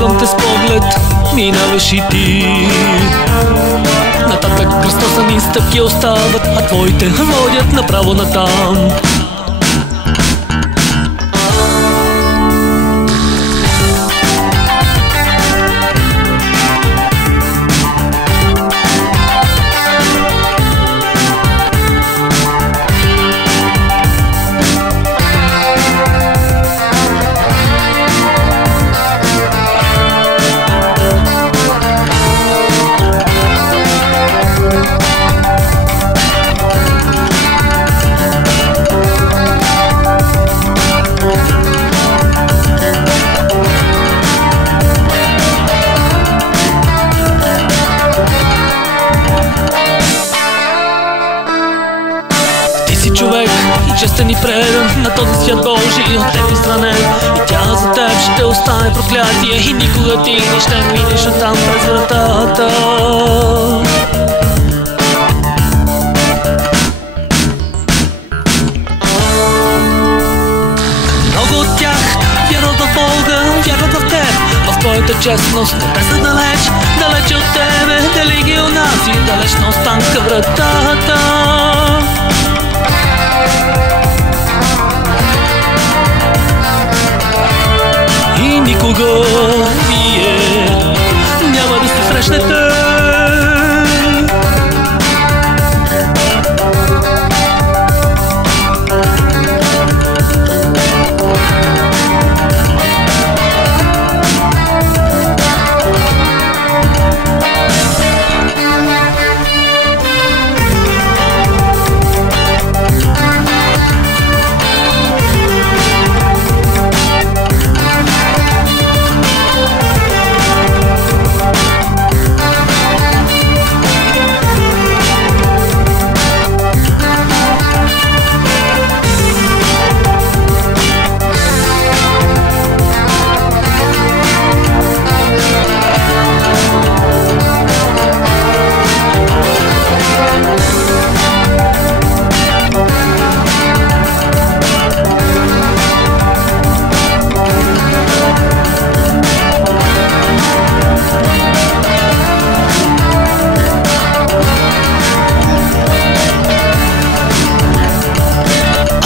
Следвам те с поглед, минаваш и ти. Нататък кръстосани стъпки остават, а твоите водят направо натам. Човек и честен и предан на този свят Божий, от теб изранен, и тя за теб ще остане проклятие и никога ти не ще минеш оттам през вратата. Много от тях вярват в Бога, вярват в теб, в твоята честност, но те са далеч, далеч от тебе, дали ги унази, далеч на останка вратата. И никога вие няма да се срещнете.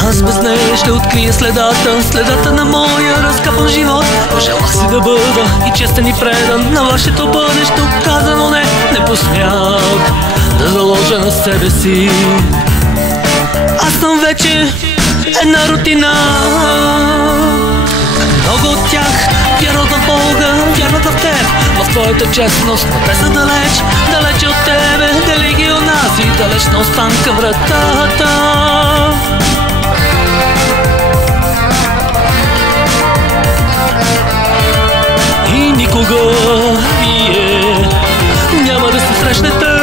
Аз без нея ще открия следата на моя разкапан живот. Пожелах си да бъда и честен и предан на вашето бъдеще, казано не посмях да заложа на себе си. Аз съм вече една рутина. Много от тях вярват в Бога, вярват в теб, в твоята честност, но те са далеч, далеч от тебе, дали ги унази, далеч на останка вратата. И никога вие няма да се срещнете.